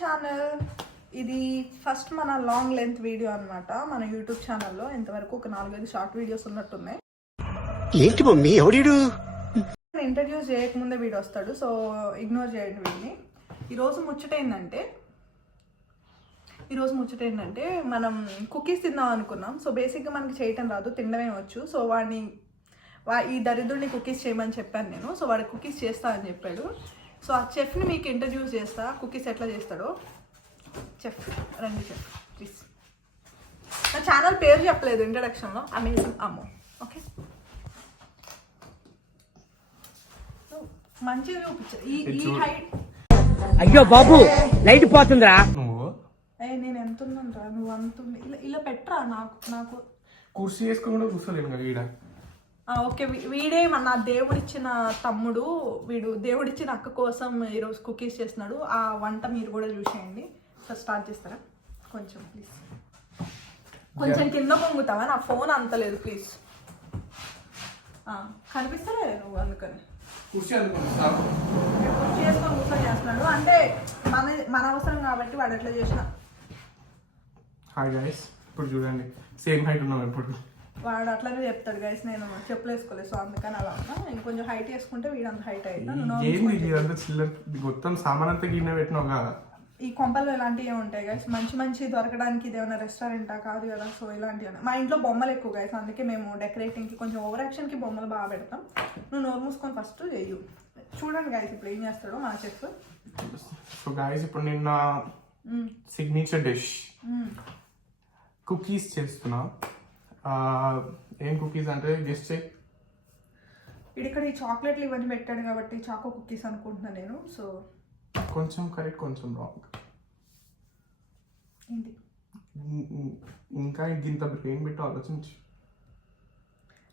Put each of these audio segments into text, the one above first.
Channel. ఇది first మన long length video అనమాట మన యూట్యూబ్ ఛానల్లో. ఇంతవరకు ఒక 4-5 షార్ట్ వీడియోస్ ఉన్నట్టున్నాయి. ఏంటి మమ్మీ ఎవడీడు? ఇంట్రడ్యూస్ చేయకముందే వీడియో వస్తాడు, సో ఇగ్నోర్ చేయండి వీడిని. ఈరోజు ముచ్చట ఏంటంటే మనం కుకీస్ తిందాం అనుకున్నాం. సో బేసిక్గా మనకి చేయటం రాదు, తినడమే వచ్చు. సో ఈ దరిద్రుడిని కుకీస్ చేయమని చెప్పాను నేను. సో వాడు కుకీస్ చేస్తా అని చెప్పాడు. సో ఆ చెఫ్ని మీకు ఇంట్రడ్యూస్ చేస్తా, కుకీస్ ఎట్లా చేస్తాడో. చెఫ్ రండి చెఫ్ ప్లీజ్. నా ఛానల్ పేరు చెప్పలేదు ఇంట్రడక్షన్లో, అమేజింగ్ అమ్మో. ఓకే, మంచిగా చూపించారు ఈ హైట్. అయ్యో బాబు లైట్ పోతుందిరా. నేను ఎంత ఉందంటరా, నువ్వు అంత ఇలా పెట్టరా. నాకు కుర్చీ వేసుకొని కూడా కూర్చోలేము వీడ. ఓకే, వీడే నా దేవుడిచ్చిన తమ్ముడు. వీడు దేవుడిచ్చిన అక్క కోసం ఈరోజు కుకీస్ చేస్తున్నాడు. ఆ వంట మీరు కూడా చూసేయండి. సో స్టార్ట్ చేస్తారా? కొంచెం ప్లీజ్, కొంచెం కింద పొంగుతావా? నా ఫోన్ అంతలేదు ప్లీజ్. కనిపిస్తలే నువ్వు, అందుకని కుర్చీ చేసుకొని కూర్చొని చేస్తున్నాడు. అంటే మన అవసరం కాబట్టి వాడు ఎట్లా చేసిన. హాయ్ గైస్, ఇప్పుడు చూడండి సేమ్ హైట్ ఉన్నాం. ఇప్పుడు వాడు అట్లనే చెప్తాడు గైస్, నేను చెప్పులు వేసుకోలేదు సో అందుకని అలా ఉన్నా. ఇంకొంచెం హైట్ వేసుకుంటే వీడు అంత హైట్ అయిందా? చిల్లర మొత్తం సామాన్ అంతా గిన్నె పెట్టినావుగా. ఈ కొంపల్లో ఇలాంటివి ఉంటాయి గైస్. మంచి దొరకడానికి ఇది ఏమైనా రెస్టారెంటా? కాదు కదా. సో ఇలాంటివి మా ఇంట్లో బొమ్మలు ఎక్కువ గైస్, అందుకే మేము డెకరేటింగ్కి కొంచెం ఓవర్ యాక్షన్కి బొమ్మలు బాగా పెడతాం. నువ్వు నోరు మూసుకొని ఫస్ట్ చెయ్యు. చూడండి గైస్ ఇప్పుడు ఏం చేస్తాడో మా చెఫ్. సో గైస్ ఇప్పుడు నిన్న సిగ్నేచర్ డిష్ కుకీస్ చేస్తున్నా. ఏం కుకీస్ అంటే గెస్ట్ చేయి. ఇక్కడ ఈ చాక్లెట్లు ఇవన్నీ పెట్టాడు కాబట్టి చాకో కుకీస్ అనుకుంటున్నాను నేను. సో కొంచెం కరెక్ట్, కొంచెం రాంగ్. ఏంటి ఇంకా ఇంత బ్రెయిన్ పెట్టి ఆలోచించి.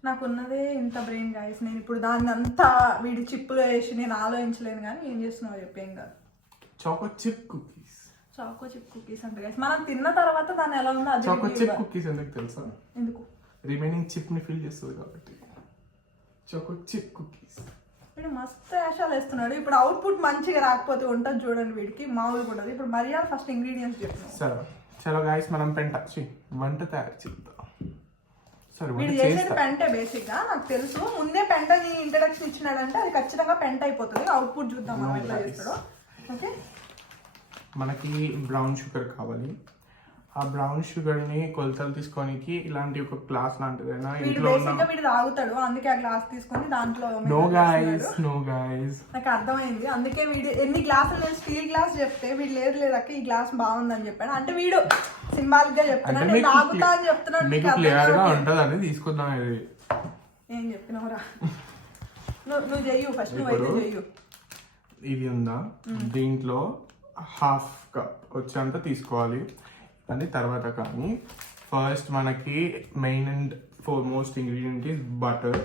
నాకున్నదే ఇంత బ్రెయిన్ గైస్. నేను ఇప్పుడు దాన్ని అంతా వీడి చిప్పులో వేసి నేను ఆలోచించలేను. కానీ ఏం చేస్తున్నావు చెప్పేం కాదు. Choco chip cookies. Choco chip cookies అంటే గైస్ మనం తిన్న తర్వాత దాన్ని ఎలా ఉందో అది. చాకో చిప్ కుకీస్ ఎందుకు తెలుసా? ఎందుకు? రిమైనింగ్ చిప్ ని ఫిల్ చేస్తుంది కాబట్టి. Choco chip cookies. వీడు మస్తు వేషాలు వేస్తున్నాడు. ఇప్పుడు అవుట్పుట్ మంచిగా రాకపోతే ఉంటుంది చూడండి వీడికి, మామూలుగా ఉంటుంది. ఇప్పుడు మర్యాద ఫస్ట్ ఇంగ్రీడియంట్స్ చెప్తున్నాం. సరే చలో గాయస్, మనం వంట తయారు చేద్దాం. సరే, వీడు చేసేది పెంటే బేసిక్ గా నాకు తెలుసు. ముందే పెంటని ఇంట్రడక్షన్ ఇచ్చినాడంటే అది ఖచ్చితంగా పెంట అయిపోతుంది. అవుట్పుట్ చూద్దాం మనం ఎట్లా చేస్తాడో. ఓకే, మనకి బ్రౌన్ షుగర్ కావాలి. ఆ బ్రౌన్ షుగర్ ని కొలతలు తీసుకోనికి ఇలాంటి ఒక గ్లాస్ లాంటిది వీడు తాగుతాడు, అందుకే ఆ గ్లాస్ తీసుకొని దాంట్లో. నో గైస్ నాకు అర్థమైంది. అందుకే వీడు ఎన్ని గ్లాసులు, నేను స్టీల్ గ్లాస్ చెప్తే వీడు లేదు అక్క ఈ గ్లాస్ బాగుందని చెప్పాడు. అంటే వీడు సింబాలిక్ గా చెప్తున్నాడు, నేను తాగుతా అని చెప్తున్నాడు. క్లియర్ గా ఉంటది అని తీసుకుందాం. ఇది ఏం చెప్పినవరా? నువ్వు చెయ్యు ఫస్ట్, నువ్వు చెయ్యు. ఇది ఉందా, దీంట్లో హాఫ్ కప్ వచ్చేంత తీసుకోవాలి. అని తర్వాత కానీ ఫస్ట్ మనకి main and foremost ingredient is butter.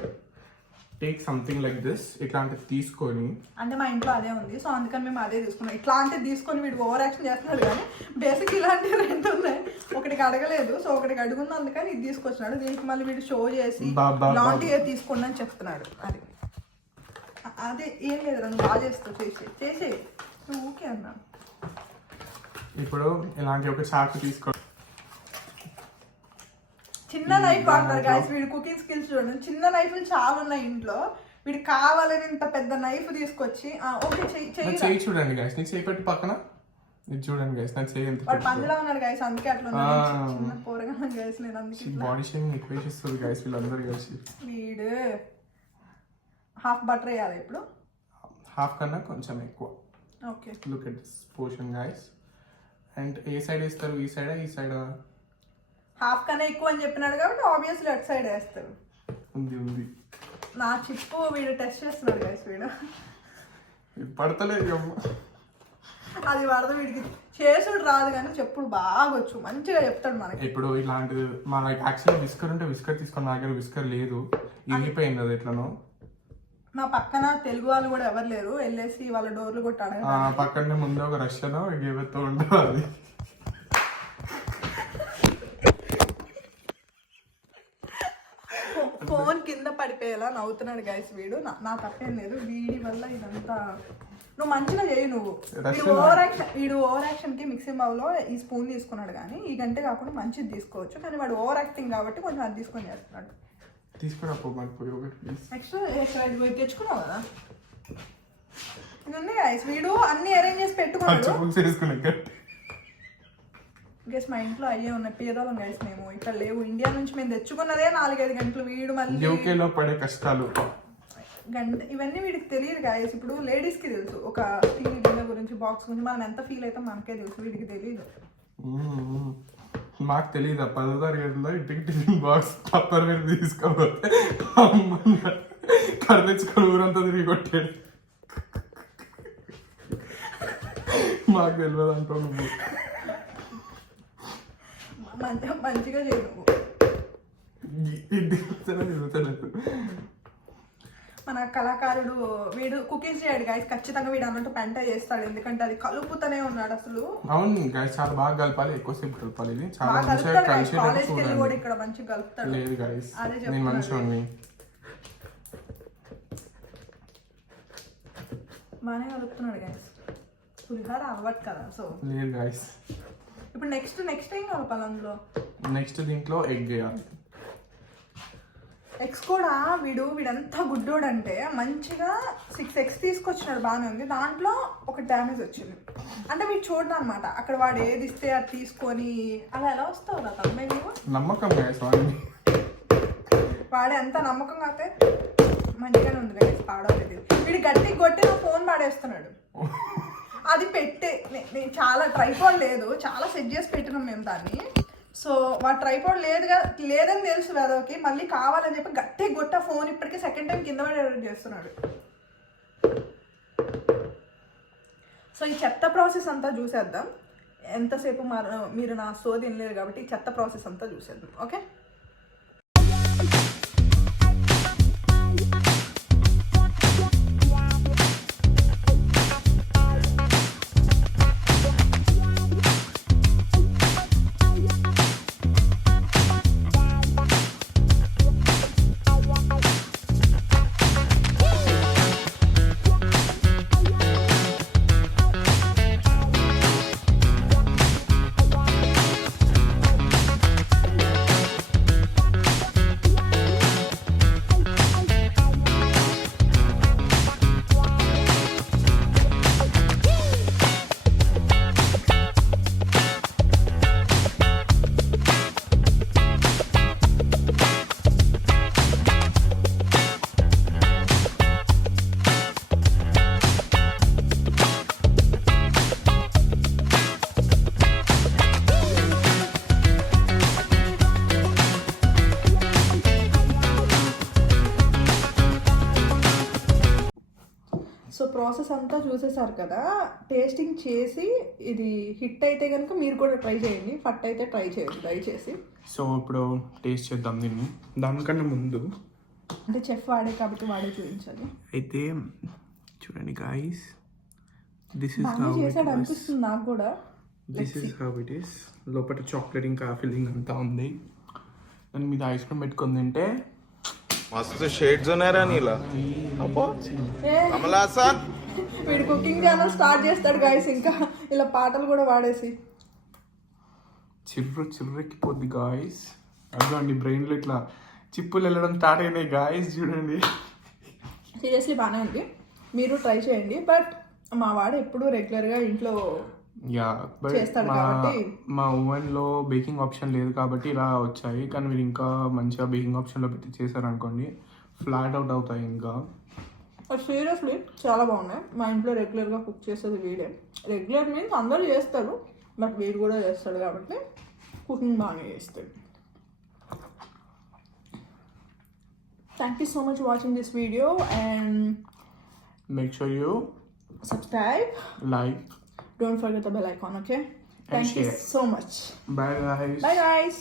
Take something like this. ఇట్లాంటిది తీసుకొని, అంటే మా ఇంట్లో అదే ఉంది సో అందుకని మేము అదే తీసుకున్నాం. ఇట్లాంటిది తీసుకొని వీడు ఓవర్ యాక్షన్ చేస్తున్నాడు. కానీ బేసిక్ ఇలాంటివి 2 ఉన్నాయి. ఒకటికి అడగలేదు, సో ఒకటికి అడుగుంది అందుకని ఇది తీసుకొచ్చినాడు. దీనికి మళ్ళీ వీడు షో చేసి ఇలాంటివి తీసుకోండి అని చెప్తున్నాడు. అదే ఏం లేదురా, నువ్వు బాగా చేస్తావు, చేసే నువ్వు ఓకే అన్నా. ఇప్పుడు ఇలాంటి ఒక చాకు తీసుకో. చిన్న నైఫ్ వాడతారు గాయస్ వీడు కుకింగ్ స్కిల్స్ చూడండి. చిన్న నైఫ్లు చాలా ఉన్నాయి ఇంట్లో. వీడు కావాలని ఇంత పెద్ద నైఫ్ తీసుకొచ్చి ఓకే చెయ్యి చూడండి గైస్. నీకు చేయి పెట్టి పక్కన ఇది చూడండి గైస్. నాకు చేయి ఎంత పండులో ఉన్నాడు గైస్, అందుకే అట్లా చిన్న పోరగా గైస్. నేను అందుకే బాడీ షేమింగ్ ఎక్కువ చేస్తుంది గైస్ వీళ్ళందరూ కలిసి. వీడు హాఫ్ బటర్ వేయాలి ఇప్పుడు, హాఫ్ కన్నా కొంచెం ఎక్కువ. Okay, look at this portion guys. And A side వేస్తారు? ఈ సైడా ఈ సైడా? హాఫ్ కన్నా ఎక్కువ అని చెప్పినాడు కాబట్టి ఆబ్వియస్లీ అటు సైడ్ వేస్తారు. ఉంది నా చిప్పు వీడు టెస్ట్ చేస్తున్నాడు గైస్. వీడు పడతలేదు. అది పడదు వీడికి, చేసుడు రాదు కానీ చెప్పుడు బాగా వచ్చు, మంచిగా చెప్తాడు మనకి. ఇప్పుడు ఇలాంటిది మనకి యాక్చువల్లీ విస్కర్ ఉంటే విస్కర్ తీసుకొని, నా దగ్గర విస్కర్ లేదు, ఇరిగిపోయింది అది ఎట్లనో. నా పక్కన తెలుగు వాళ్ళు కూడా ఎవరు లేరు, వెళ్ళేసి వాళ్ళ డోర్లు కొట్టాడు. పక్కనే ముందు ఒక రష్యన్ ఏవైతే ఉండవు అది. ఫోన్ కింద పడిపోయింది పెట్టేలా నవ్వుతున్నాడు గైస్ వీడు. నా తప్పేం లేదు, వీడి వల్ల ఇదంతా. నువ్వు మంచిగా చేయి. నువ్వు వీడు ఓవర్ యాక్షన్కి మిక్సింగ్ బౌల్లో ఈ స్పూన్ తీసుకున్నాడు, కానీ ఈ గంటే కాకుండా మంచిది తీసుకోవచ్చు, కానీ వాడు ఓవర్ యాక్టింగ్ కాబట్టి కొంచెం అది తీసుకొని చేస్తున్నాడు. నెక్స్ట్ తెచ్చుకున్నావు కదా, ఇది ఉంది గైస్. వీడు అన్ని అరేంజ్ చేసి పెట్టుకున్నాడు. గైస్ మా ఇంట్లో అయ్యే ఉన్నాయి, పేదవాళ్ళం గైస్ మేము. ఇక్కడ లేవు, ఇండియా నుంచి మేము తెచ్చుకున్నదే 4-5 గంటలు. వీడు మళ్ళీ యూకేలో పడే కష్టాలు గంట ఇవన్నీ వీడికి తెలియదు గాయస్. ఇప్పుడు లేడీస్కి తెలుసు ఒక స్టీల్ గిన్నె గురించి, బాక్స్ గురించి మనం ఎంత ఫీల్ అవుతాం మనకే తెలుసు, వీడికి తెలియదు. మాకు తెలియదు. 10వ తరగతిలో ఇంటికి టిఫిన్ బాక్స్ టప్పర్ వేరు తీసుకోకపోతే కడ తెచ్చుకొని ఊరంతా తిరిగి కొట్టాడు. మాకు తెలియదు అంటావు నువ్వు. మంచిగా చేయవు. మన కళాకారుడు వీడు కుకీస్ చేయడు గైస్, ఖచ్చితంగా వీడు అన్నట్టు పెంట చేస్తాడు, ఎందుకంటే అది కలుపుతూనే ఉన్నాడు అసలు. అవును గైస్, చాలా బాగా కలపాలి, ఎక్కువసేపు కలపాలి. ఇది చాలా మంచిగా కాలేజ్కి వెళ్ళి కూడా ఇక్కడ మంచిగా కలుపుతాడు. లేదు గైస్, అదే నేను మంచిగా బాగానే కలుపుతున్నాడు గైస్. పులిహోర అలవాటు కదా, సో లేదు గైస్. ఇప్పుడు నెక్స్ట్ ఏం కలపాలి అందులో? నెక్స్ట్ దీంట్లో ఎగ్ వేయాలి. ఎగ్స్ కూడా వీడంతా గుడ్డోడు అంటే మంచిగా 6 eggs తీసుకొచ్చినాడు, బాగానే ఉంది. దాంట్లో ఒక డ్యామేజ్ వచ్చింది అంటే వీడు చూడడం అనమాట. అక్కడ వాడు ఏది ఇస్తే అది తీసుకొని అలా ఎలా వస్తావు కదా అమ్మాయి నువ్వు. నమ్మకం వాడే అంత నమ్మకం కాకపోతే మంచిగానే ఉంది కదా, పాడలేదు. వీడు గట్టి కొట్టి నా ఫోన్ పాడేస్తున్నాడు. అది పెట్టే నేను చాలా ట్రైపాడ్ లేదు, చాలా సెట్ చేసి పెట్టినాం మేము దాన్ని. సో వాడు ట్రైపాడ్ లేదని తెలుసు వేదోకి, మళ్ళీ కావాలని చెప్పి గట్టి గొట్ట ఫోన్ ఇప్పటికీ సెకండ్ టైం కింద పడి చేస్తున్నాడు. సో ఈ చెత్త ప్రాసెస్ అంతా చూసేద్దాం. ఎంతసేపు మీరు నా సోది వినలేరు కాబట్టి ఈ చెత్త ప్రాసెస్ అంతా చూసేద్దాం. ఓకే, సో ప్రాసెస్ అంతా చూసేసారు కదా. టేస్టింగ్ చేసి ఇది హిట్ అయితే కనుక మీరు కూడా ట్రై చేయండి, ఫట్ అయితే ట్రై చేయండి దయచేసి. సో ఇప్పుడు టేస్ట్ చేద్దాం దీన్ని. దానికన్నా ముందు అంటే చెఫ్ వాడే కాబట్టి వాడే చూపించాలి. అయితే చూడండి గాయ్స్, దిస్ ఇస్ హౌ చేసాడు అనిపిస్తుంది నాకు కూడా. This is how it is. లోపల చాక్లెట్ ఇంకా ఫిల్లింగ్ అంతా ఉంది. దాని మీద ఐస్ క్రీమ్ పెట్టుకొని తింటే मस्त शेड्स ఉన్నారా నీలా అబ్బో కమలాసన్. వీడు కుకింగ్ ఛానల్ స్టార్ట్ చేస్తాడు గైస్, ఇంకా ఇలా పాటలు కూడా వాడేసి చిర్రెక్కిపోద్ది గాయస్. అదిగోండి బ్రెయిన్లో ఇట్లా చిప్పులు వెళ్ళడం స్టార్ట్ అయినాయి గాయస్, చూడండి. సీరియస్లీ బాగానే ఉంది, మీరు ట్రై చేయండి. బట్ మా వాడు ఎప్పుడు రెగ్యులర్గా ఇంట్లో చేస్తాడు కాబట్టి మా ఓవెన్లో బేకింగ్ ఆప్షన్ లేదు కాబట్టి ఇలా వచ్చాయి. కానీ మీరు ఇంకా మంచిగా బేకింగ్ ఆప్షన్లో పెట్టి చేశారనుకోండి ఫ్లాట్ అవుట్ అవుతాయి. ఇంకా సీరియస్లీ చాలా బాగున్నాయి. మా ఇంట్లో రెగ్యులర్గా కుక్ చేసేది వీడే. రెగ్యులర్ మీన్స్ అందరూ చేస్తారు, బట్ వీడు కూడా చేస్తాడు కాబట్టి కుకింగ్ బాగానే చేస్తాడు. Thank you so much watching this video and make sure you subscribe, like, don't forget the bell icon, okay? Thank you so much. Bye guys. Bye guys.